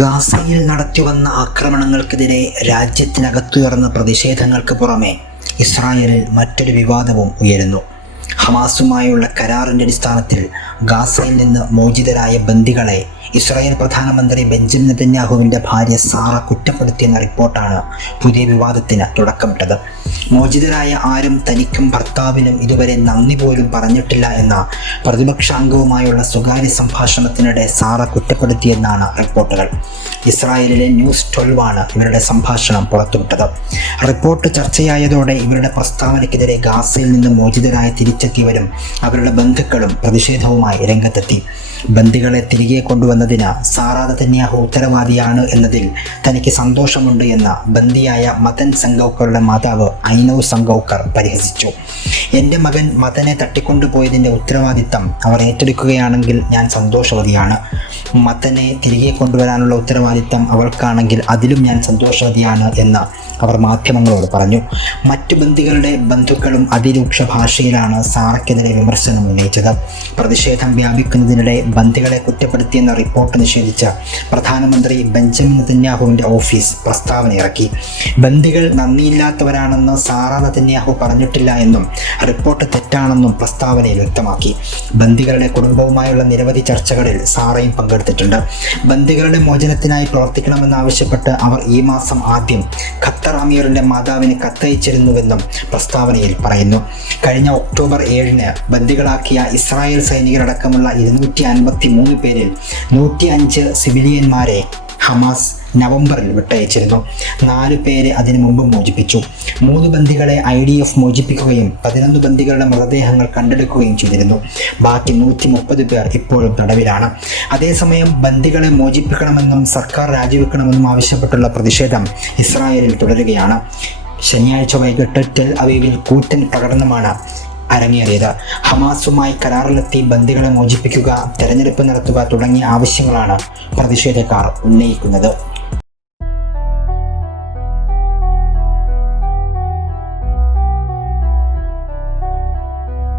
ഗാസയിൽ നടത്തിവന്ന ആക്രമണങ്ങൾക്കെതിരെ രാജ്യത്തിനകത്തുയർന്ന പ്രതിഷേധങ്ങൾക്ക് പുറമെ ഇസ്രായേലിൽ മറ്റൊരു വിവാദവും ഉയരുന്നു. ഹമാസുമായുള്ള കരാറിൻ്റെ അടിസ്ഥാനത്തിൽ ഗാസയിൽ നിന്ന് മോചിതരായ ബന്ദികളെ ഇസ്രായേൽ പ്രധാനമന്ത്രി ബെഞ്ചമിൻ നെതന്യാഹുവിൻ്റെ ഭാര്യ സാറ കുറ്റപ്പെടുത്തിയെന്ന റിപ്പോർട്ടാണ് പുതിയ വിവാദത്തിന് തുടക്കമിട്ടത്. മോചിതരായ ആരും തനിക്കും ഭർത്താവിനും ഇതുവരെ നന്ദി പോലും പറഞ്ഞിട്ടില്ല എന്ന പ്രതിപക്ഷാംഗവുമായുള്ള സ്വകാര്യ സംഭാഷണത്തിനിടെ സാറ കുറ്റപ്പെടുത്തിയെന്നാണ് റിപ്പോർട്ടുകൾ. ഇസ്രായേലിലെ ന്യൂസ് 12 ഇവരുടെ സംഭാഷണം പുറത്തുവിട്ടത്. റിപ്പോർട്ട് ചർച്ചയായതോടെ ഇവരുടെ പ്രസ്താവനയ്ക്കെതിരെ ഗാസയിൽ നിന്ന് മോചിതരായി തിരിച്ചെത്തിയവരും അവരുടെ ബന്ധുക്കളും പ്രതിഷേധവുമായി രംഗത്തെത്തി. ബന്ദികളെ തിരികെ കൊണ്ടുവന്നതിന് സാറ നെതന്യാഹു ഉത്തരവാദിയാണ് എന്നതിൽ തനിക്ക് സന്തോഷമുണ്ട് എന്ന് ബന്ദിയായ മതൻ സംഗൗക്കറുടെ മാതാവ് ഐനൗ സംഗൗക്കർ പരിഹസിച്ചു. എൻ്റെ മകൻ മതനെ തട്ടിക്കൊണ്ടുപോയതിൻ്റെ ഉത്തരവാദിത്തം അവർ ഏറ്റെടുക്കുകയാണെങ്കിൽ ഞാൻ സന്തോഷവതിയാണ്. മതനെ തിരികെ കൊണ്ടുവരാനുള്ള ഉത്തരവാദിത്തം അവൾക്കാണെങ്കിൽ അതിലും ഞാൻ സന്തോഷവതിയാണ് എന്ന് അവർ മാധ്യമങ്ങളോട് പറഞ്ഞു. മറ്റു ബന്ദികളുടെ ബന്ധുക്കളും അതിരൂക്ഷ ഭാഷയിലാണ് സാറയ്ക്കെതിരെ വിമർശനം ഉന്നയിച്ചത്. പ്രതിഷേധം വ്യാപിക്കുന്നതിനിടെ ബന്ദികളെ കുറ്റപ്പെടുത്തിയെന്ന റിപ്പോർട്ട് നിഷേധിച്ച പ്രധാനമന്ത്രി ബെഞ്ചമിൻ നെതന്യാഹുവിൻ്റെ ഓഫീസ് പ്രസ്താവന ഇറക്കി. ബന്ദികൾ നന്ദിയില്ലാത്തവരാണെന്ന് സാറ നെതന്യാഹു പറഞ്ഞിട്ടില്ല എന്നും റിപ്പോർട്ട് തെറ്റാണെന്നും പ്രസ്താവനയിൽ വ്യക്തമാക്കി. ബന്ദികളുടെ കുടുംബവുമായുള്ള നിരവധി ചർച്ചകളിൽ സാറയും പങ്കെടുത്തിട്ടുണ്ട്. ബന്ദികളുടെ മോചനത്തിനായി പ്രവർത്തിക്കണമെന്നാവശ്യപ്പെട്ട് അവർ ഈ മാസം ആദ്യം ഖത്തർ അമീറിൻ്റെ മാതാവിന് കത്തയച്ചിരുന്നുവെന്നും പ്രസ്താവനയിൽ പറയുന്നു. കഴിഞ്ഞ ഒക്ടോബർ 7 ബന്ദികളാക്കിയ ഇസ്രായേൽ സൈനികരടക്കമുള്ള 253 പേരിൽ 105 സിവിലിയന്മാരെ ഹമാസ് നവംബറിൽ വിട്ടയച്ചിരുന്നു. 4 പേരെ അതിനു മുമ്പ് മോചിപ്പിച്ചു. 3 ബന്ദികളെ IDF മോചിപ്പിക്കുകയും 11 ബന്ദികളുടെ മൃതദേഹങ്ങൾ കണ്ടെടുക്കുകയും ചെയ്തിരുന്നു. ബാക്കി 130 പേർ ഇപ്പോഴും തടവിലാണ്. അതേസമയം ബന്ദികളെ മോചിപ്പിക്കണമെന്നും സർക്കാർ രാജിവെക്കണമെന്നും ആവശ്യപ്പെട്ടുള്ള പ്രതിഷേധം ഇസ്രായേലിൽ തുടരുകയാണ്. ശനിയാഴ്ച വൈകിട്ട് ടെൽ അവീവിൽ കൂറ്റൻ പ്രകടനമാണ് അരങ്ങേറിയത്. ഹമാസുമായി കരാറിലെത്തി ബന്ദികളെ മോചിപ്പിക്കുക, തെരഞ്ഞെടുപ്പ് നടത്തുക തുടങ്ങിയ ആവശ്യങ്ങളാണ് പ്രതിഷേധക്കാർ ഉന്നയിക്കുന്നത്.